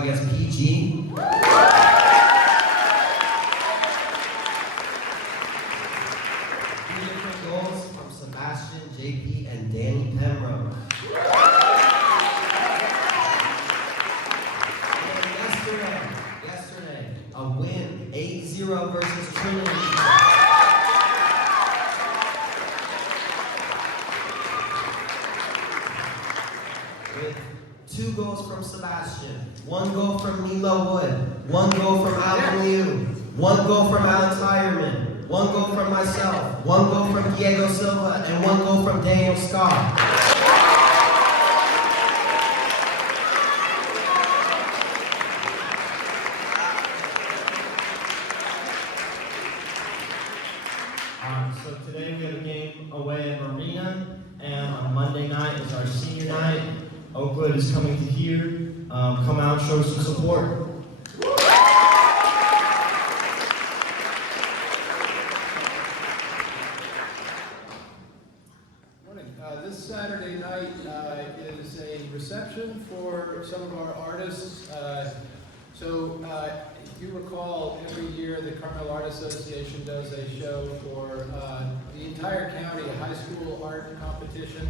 I guess, PG. 3 different goals from Sebastian, JP, and Danny Pembroke. And yesterday, a win, 8-0 versus Trinity. With 2 goals from Sebastian, 1 goal from Nilo Wood, 1 goal from Alan Liu, 1 goal from Alan Tyerman, 1 goal from myself, 1 goal from Diego Silva, and 1 goal from Daniel Scott. So today we have a game away at Marina, and on Monday night is our senior night. Oakwood is coming to here. Come out and show some support. Morning. This Saturday night is a reception for some of our artists. If you recall, every year the Carmel Art Association does a show for the entire county, a high school art competition.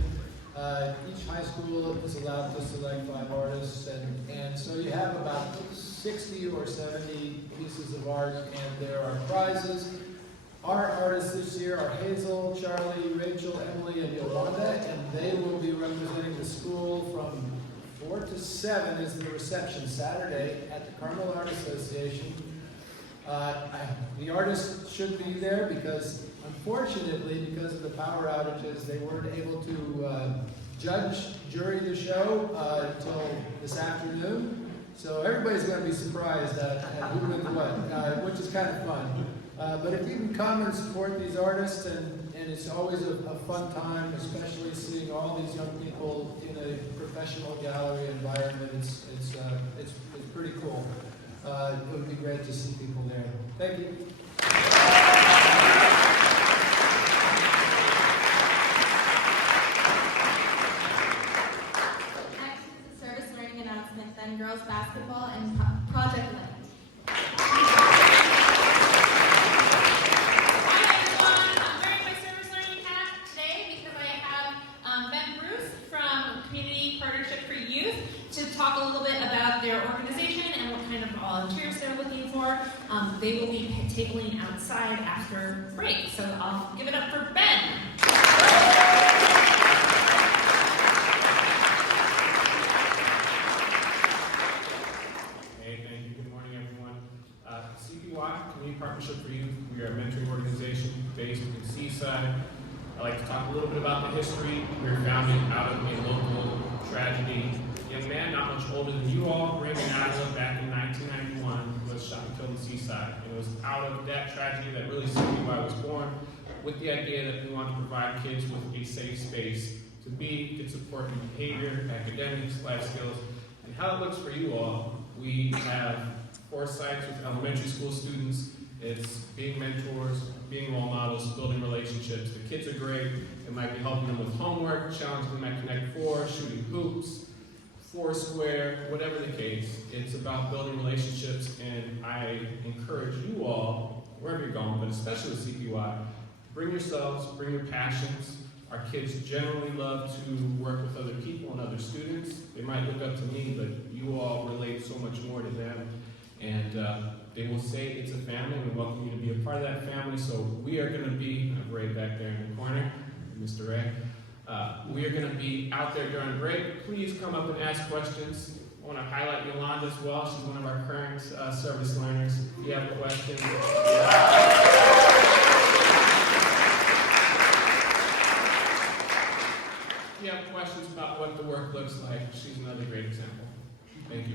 Each high school is allowed to select 5 artists, and so you have about 60 or 70 pieces of art, and there are prizes. Our artists this year are Hazel, Charlie, Rachel, Emily, and Yolanda, and they will be representing the school from 4 to 7 is the reception Saturday at the Carmel Art Association. The artists should be there because, unfortunately, because of the power outages, they weren't able to jury the show until this afternoon. So everybody's going to be surprised at who wins what, which is kind of fun. But if you can come and support these artists, and it's always a fun time, especially seeing all these young people in a professional gallery environment. It's pretty cool. It would be great to see people there. Thank you. Next is the service learning announcement, then girls basketball and Project Lift. To talk a little bit about their organization and what kind of volunteers they're looking for. They will be tabling outside after break, so I'll give it up for Ben. Hey, thank you. Good morning, everyone. CPY, Community Partnership for Youth, we are a mentoring organization based in Seaside. I'd like to talk a little bit about the history. We were founded out of a local tragedy. A young man, not much older than you all, Raymond Adler, back in 1991, was shot and killed in Seaside. And it was out of that tragedy that really CPY was born, with the idea that we want to provide kids with a safe space to be, get support in behavior, academics, life skills, and how it looks for you all. We have 4 sites with elementary school students. It's being mentors, being role models, building relationships. The kids are great. It might be helping them with homework, challenging them at Connect 4, shooting hoops, Foursquare, whatever the case. It's about building relationships, and I encourage you all, wherever you're going, but especially with CPY, bring yourselves, bring your passions. Our kids generally love to work with other people and other students. They might look up to me, but you all relate so much more to them. And they will say it's a family, and we welcome you to be a part of that family. So we are going to be, right back there in the corner, Mr. Ray. We are going to be out there during break. Please come up and ask questions. I want to highlight Yolanda as well. She's one of our current service learners. If you have questions. If you have questions about what the work looks like, she's another great example. Thank you.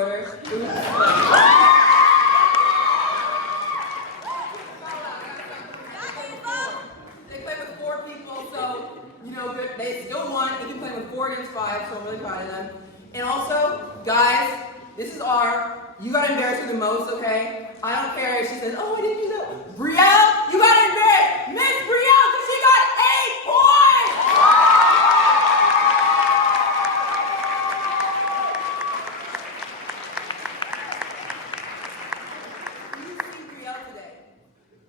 shorter. They play with 4 people, so, you know, they still won. They can play with 4 against 5, so I'm really proud of them. And also, guys, this is you gotta embarrass her the most, okay? I don't care if she says, oh, I didn't do that. Brielle, you gotta embarrass Miss Brielle, because she got 8 points! You see Brielle today.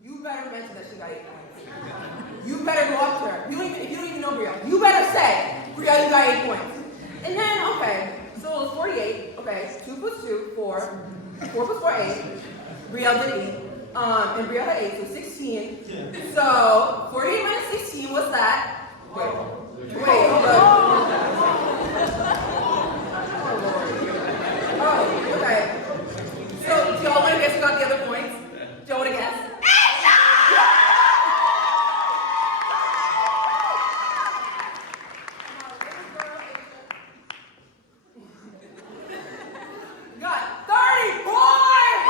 You better mention that she got 8 points. You better go up to her. If you don't even know Brielle, you better say, Brielle, you got 8 points. And then, okay, so it was 48. Okay, 2 plus 2, 4. 4 plus 4, 8. Brielle did 8. And Brielle had 8, so 16. So, 48 minus 16, what's that? Wait, hold on. Oh, okay. So, do y'all want to guess who got the other points? Do y'all want to guess? Got 30 points!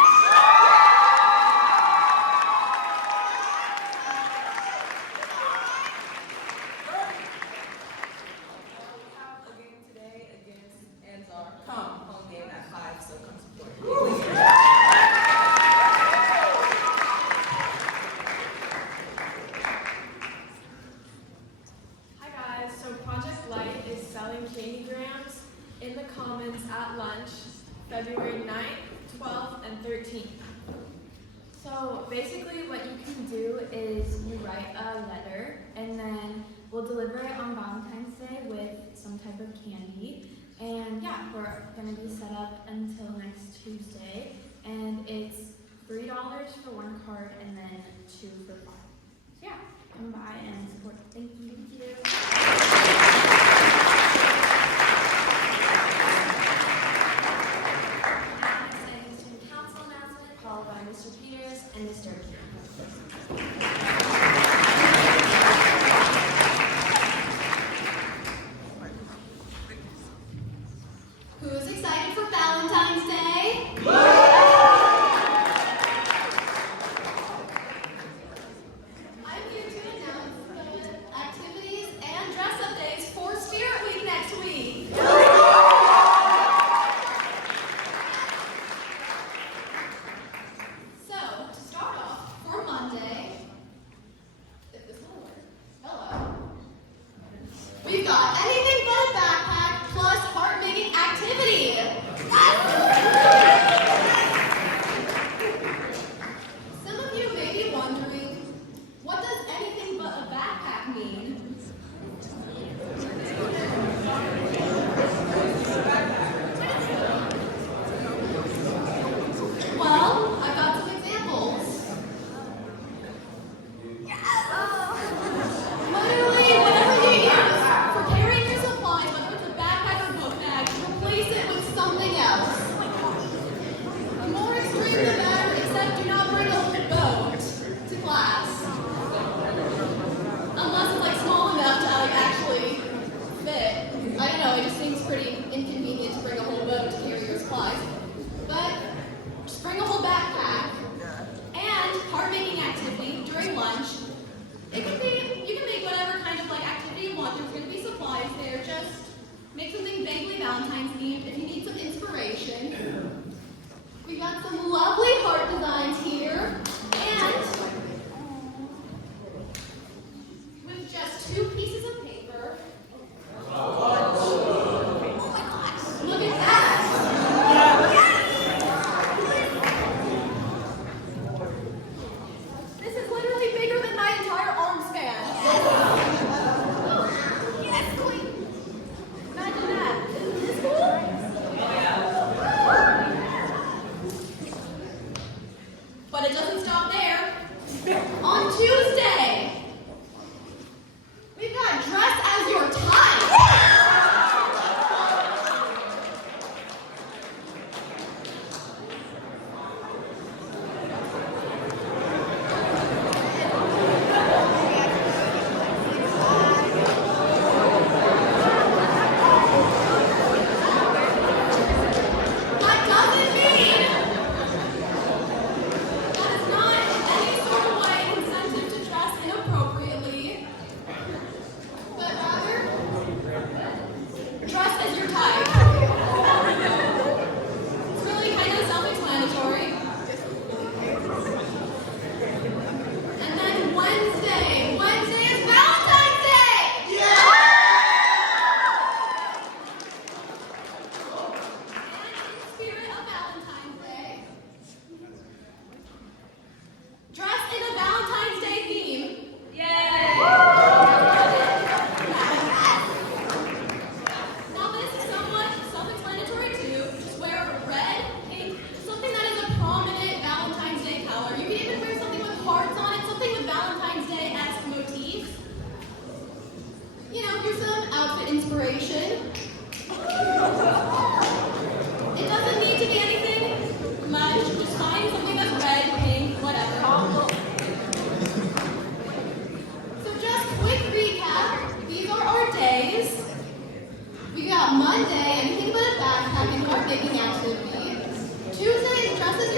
We have a game today against Anzar. Come, home game at 5, so come support. Hi guys, so Project Light is selling candy grams in the Commons at lunch, February 9th, 12th, and 13th. So basically what you can do is you write a letter and then we'll deliver it on Valentine's Day with some type of candy. And yeah, we're gonna be set up until next Tuesday. And it's $3 for 1 card and then 2 for 5. So yeah, come by and support. Thank you. Student council announcement followed by Mr. Peters and Mr. Akira. Who's excited for Valentine's Day? I'm here to announce the activities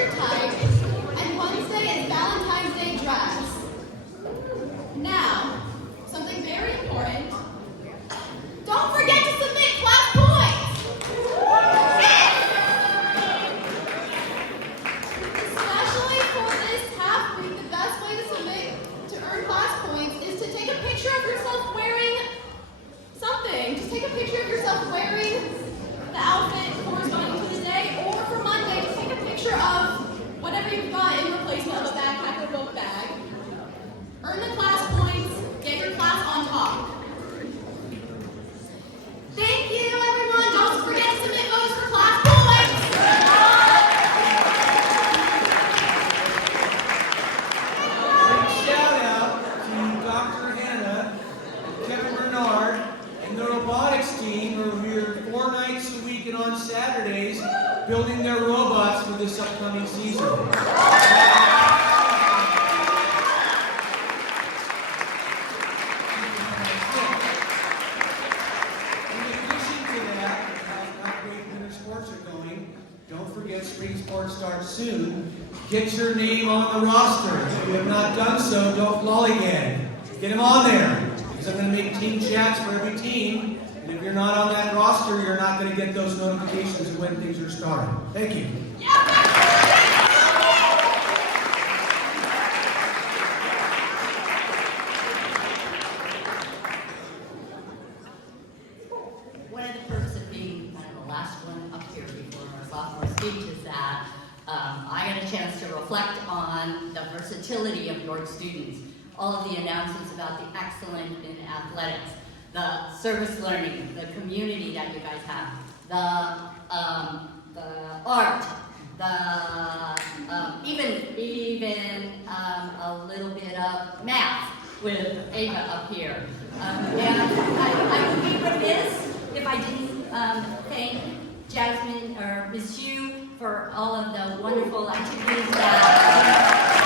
picture type, and Wednesday is Valentine's Day dress. Now, something very important. Don't forget to submit class points! Especially for this half week, the best way to earn class points is to take a picture of yourself wearing something. Just take a picture of yourself wearing the outfit corresponding to the day, or for Monday, just take a picture of whatever you've got in replacement of a backpack or book bag. Earn the class points, get your class on top. Thank you, everyone. Don't forget to submit votes for class points. Big shout out to Dr. Hannah, Kevin Bernard, and the robotics team who are here 4 nights a week and on Saturdays building their robots for this upcoming season. Don't forget, spring sports starts soon. Get your name on the roster. If you have not done so, don't lollygag. Get them on there. Because I'm going to make team chats for every team. And if you're not on that roster, you're not going to get those notifications of when things are starting. Thank you. One of the perks of being kind of the last one up here before our sophomore speech is that I got a chance to reflect on the versatility of your students. All of the announcements about the excellent in athletics, the service learning, the community that you guys have, the art, even a little bit of math with Ava up here. And I would be remiss if I didn't thank Jasmine or Ms. Hugh for all of the wonderful activities that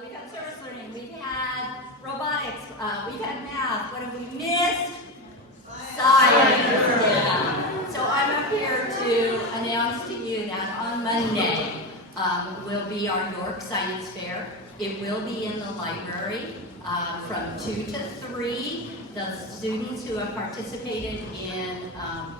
we've had service learning, we've had robotics, we've had math. What have we missed? Science. Yeah. So I'm up here to announce to you that on Monday will be our York Science Fair. It will be in the library from 2 to 3. The students who have participated in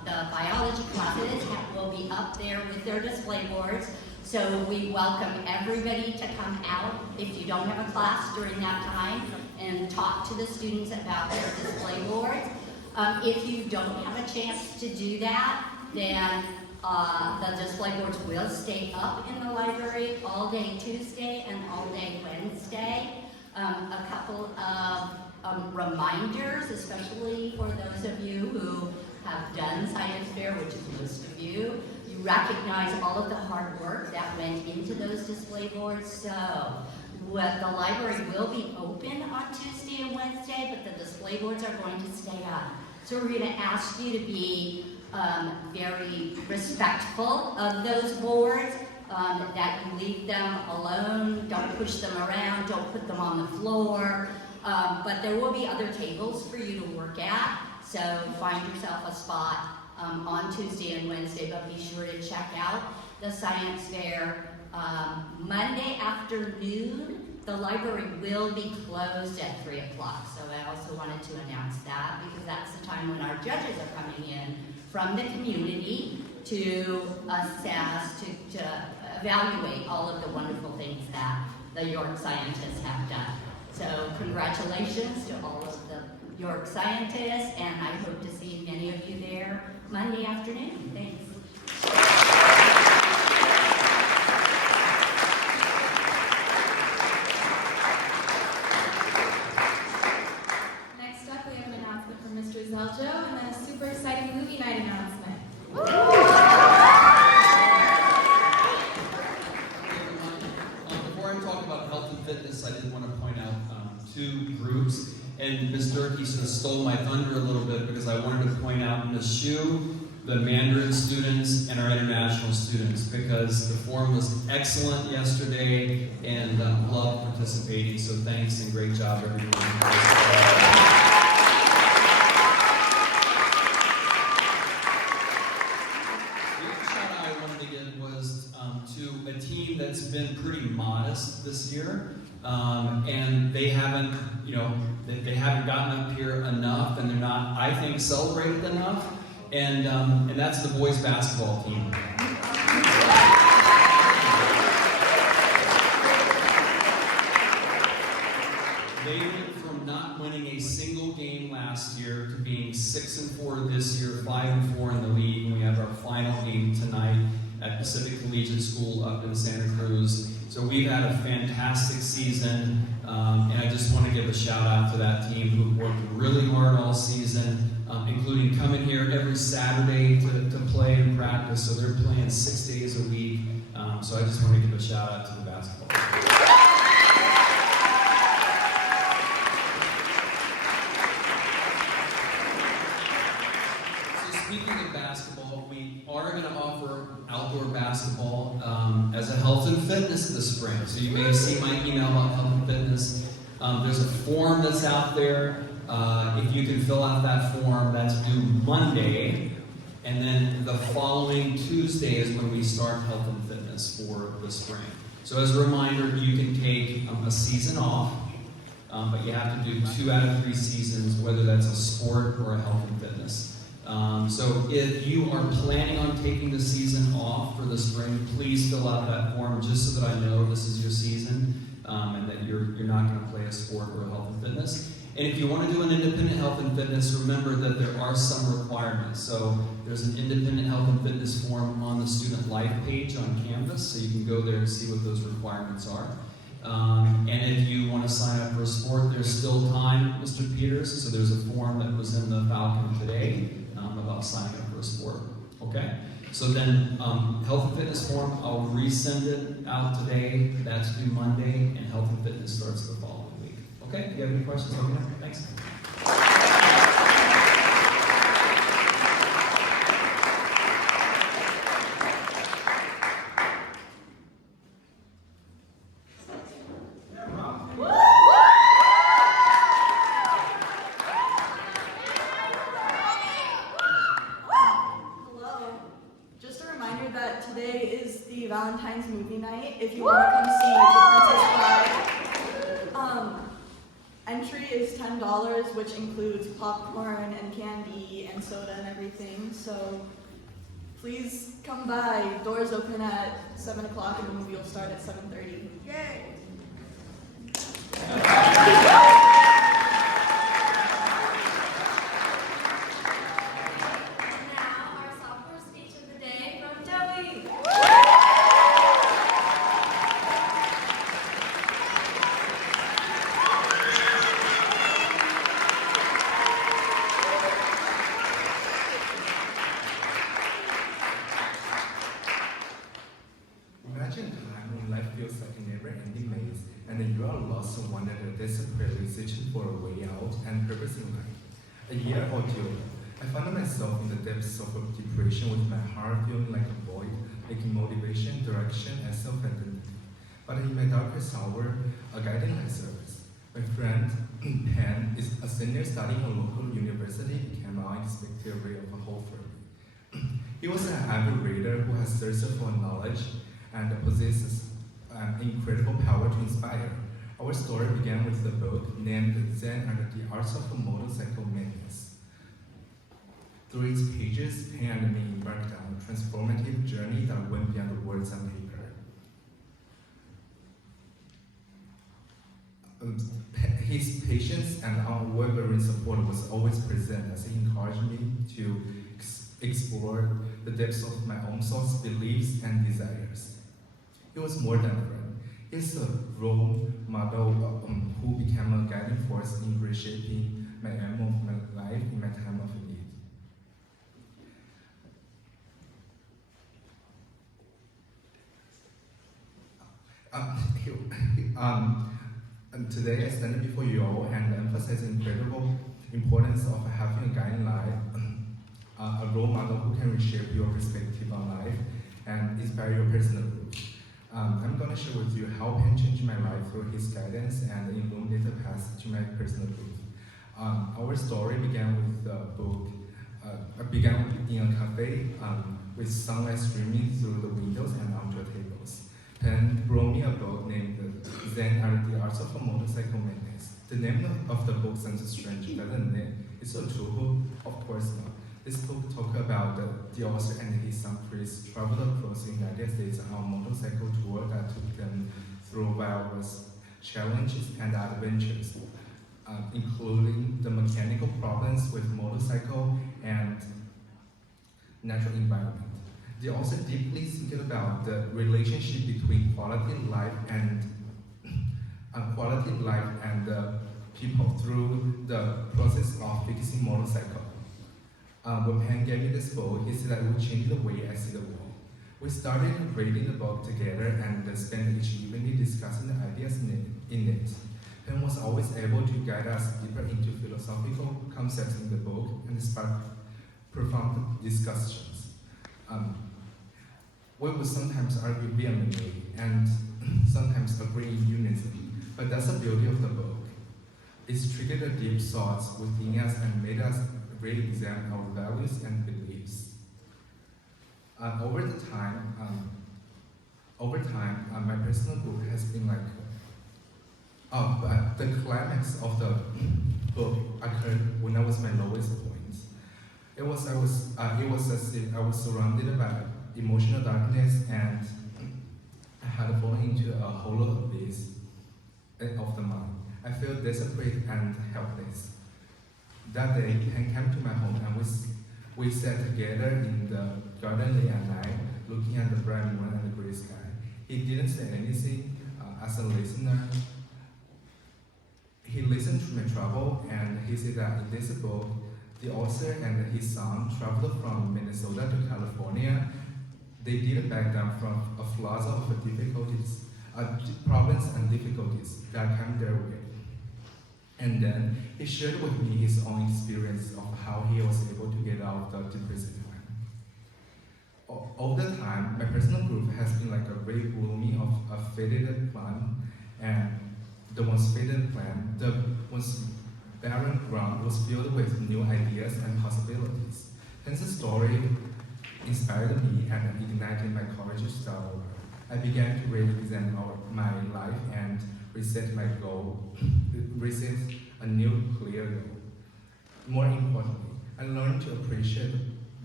the biology classes will be up there with their display boards. So we welcome everybody to come out if you don't have a class during that time and talk to the students about their display boards. If you don't have a chance to do that, then the display boards will stay up in the library all day Tuesday and all day Wednesday. A couple of reminders, especially for those of you who have done Science Fair, which is most of you. You recognize all of the hard work that went into those display boards. So the library will be open on Tuesday and Wednesday, but the display boards are going to stay up. So we're going to ask you to be very respectful of those boards, that you leave them alone, don't push them around, don't put them on the floor. But there will be other tables for you to work at, so find yourself a spot on Tuesday and Wednesday, but be sure to check out the Science Fair. Monday afternoon, the library will be closed at 3 o'clock, so I also wanted to announce that because that's the time when our judges are coming in from the community to assess, to evaluate all of the wonderful things that the York scientists have done. So congratulations to all of the York scientists, and I hope to see many of you there Monday afternoon. Thanks. Next up, we have an announcement from Mr. Zeljo and a super exciting movie night announcement. Before I talk about health and fitness, I did want to point out 2 groups. And Ms. Durkee sort of stole my thunder a little bit because I wanted to point out Ms. Hsu, the Mandarin students, and our international students, because the forum was excellent yesterday and loved participating. So thanks and great job, everyone. To a team that's been pretty modest this year, and they haven't, they haven't gotten up here enough, and they're not, I think, celebrated enough, and that's the boys basketball team. They went from not winning a single game last year to being 6-4 this year, 5-4 in the league, and we have our final game tonight at Pacific Collegiate School up in Santa Cruz. So we've had a fantastic season, and I just want to give a shout out to that team who worked really hard all season, including coming here every Saturday to play and practice. So they're playing 6 days a week. So I just want to give a shout out to the basketball team. Speaking of basketball, we are going to offer outdoor basketball as a health and fitness this spring. So you may have seen my email about health and fitness. There's a form that's out there. If you can fill out that form, that's due Monday. And then the following Tuesday is when we start health and fitness for the spring. So as a reminder, you can take a season off, but you have to do 2 out of 3 seasons, whether that's a sport or a health and fitness. So if you are planning on taking the season off for the spring, please fill out that form just so that I know this is your season and that you're not going to play a sport or a health and fitness. And if you want to do an independent health and fitness, remember that there are some requirements. So there's an independent health and fitness form on the Student Life page on Canvas, so you can go there and see what those requirements are. And if you want to sign up for a sport, there's still time, Mr. Peters. So there's a form that was in the Falcon today about signing up for a sport. Okay? So then, health and fitness form, I'll resend it out today. That's due Monday, and health and fitness starts the following week. Okay? You have any questions? Let me know. Thanks. Valentine's movie night. If you want to come see The Princess Bride, entry is $10, which includes popcorn and candy and soda and everything. So please come by. Doors open at 7 o'clock and the movie will start at 7:30. Yay! Now, our sophomore speech of the day from Joey. Imagine a time when life feels like a never-ending maze, and then you are lost and wonder desperately searching for a way out and purpose in life. A year or two, I found myself in the depths of a depression with my heart feeling like a void, lacking motivation, direction, and self-identity. But in my darkest hour, a guiding light surfaced. My friend, Pan, is a senior studying at a local university, became my unexpected ray of hope for me. He was an avid reader who has thirsted for knowledge and possesses an incredible power to inspire. Our story began with the book named Zen and the Arts of Motorcycle Madness. Through its pages, Pan and me embarked on a transformative journey that went beyond the words on paper. His patience and unwavering support was always present as he encouraged me to explore the depths of my own thoughts, beliefs, and desires. He was more than a friend. He's a role model who became a guiding force in reshaping my aim of my life in my time of need. Today I stand before you all and emphasize the incredible importance of having a guiding light a role model who can reshape your perspective on life and inspire your personal growth. I'm going to share with you how Penn changed my life through his guidance and illuminated the path to my personal growth. Our story began with the book. Began in a cafe with sunlight streaming through the windows and onto the tables. Penn brought me a book named Zen are the Arts of a Motorcycle Madness. The name of the book sounds strange, doesn't it? It's a true book? Of course not. This book talks about the author and his son Chris traveled across the United States on a motorcycle tour that took them through various challenges and adventures, including the mechanical problems with motorcycle and natural environment. The author deeply thinking about the relationship between quality life and people through the process of fixing motorcycle. When Penn gave me this book, he said that it would change the way I see the world. We started reading the book together and spent each evening discussing the ideas in it. Penn was always able to guide us deeper into philosophical concepts in the book and spark profound discussions. We would sometimes argue vehemently and sometimes agree in unison, but that's the beauty of the book. It's triggered the deep thoughts within us and made us re-examine our values and beliefs. Over time, my personal growth has been like. But the climax of the book occurred when I was my lowest point. It was as if I was surrounded by emotional darkness and I had fallen into a hollow abyss of the mind. I felt desperate and helpless. That day, Penn came to my home and we sat together in the garden late at night, looking at the bright moon and the gray sky. He didn't say anything. As a listener, he listened to my trouble and he said that in this book, the author and his son traveled from Minnesota to California. They didn't back down from a plaza of difficulties, problems and difficulties that came their way. And then he shared with me his own experience of how he was able to get out of the depressive time. All the time, my personal growth has been like a great blooming of a faded plant, and the once faded plant, the once barren ground was filled with new ideas and possibilities. Hence the story inspired me and ignited my courage to start over. I began to re-examine my life and reset my goal, reset a new clear goal. More importantly, I learned to appreciate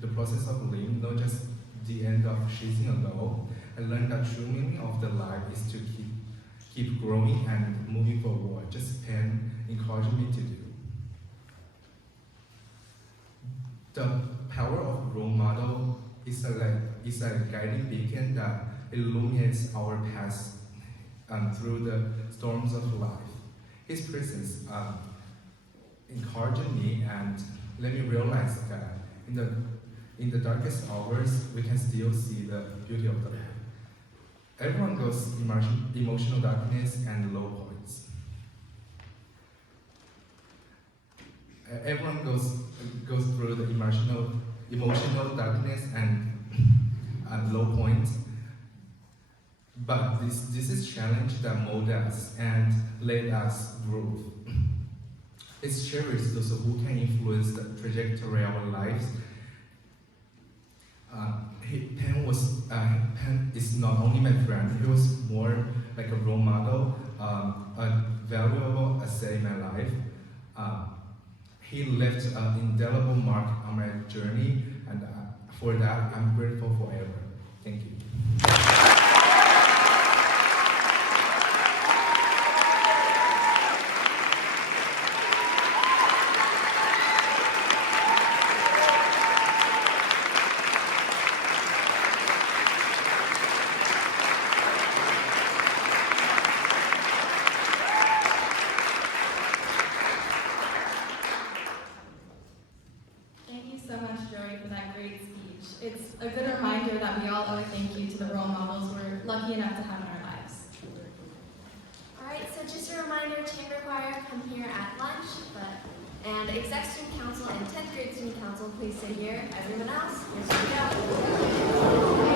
the process of living, not just the end of chasing a goal. I learned that true meaning of the life is to keep growing and moving forward, just Penn encouraged me to do. The power of role model is a guiding beacon that illuminates our path through the storms of life. His presence encouraged me and let me realize that in the darkest hours, we can still see the beauty of the life. Everyone goes emotional darkness and low points. Everyone goes through the emotional darkness and low points. But this is challenge that mold us and let us grow. It's cherished those who can influence the trajectory of our lives. Penn is not only my friend, he was more like a role model, a valuable asset in my life. He left an indelible mark on my journey, and for that, I'm grateful forever. Thank you. It's a good reminder that we all owe a thank you to the role models we're lucky enough to have in our lives. Alright, so just a reminder, chamber choir, come here at lunch, and the exec student council and 10th grade student council, please sit here. Everyone else, here's your go.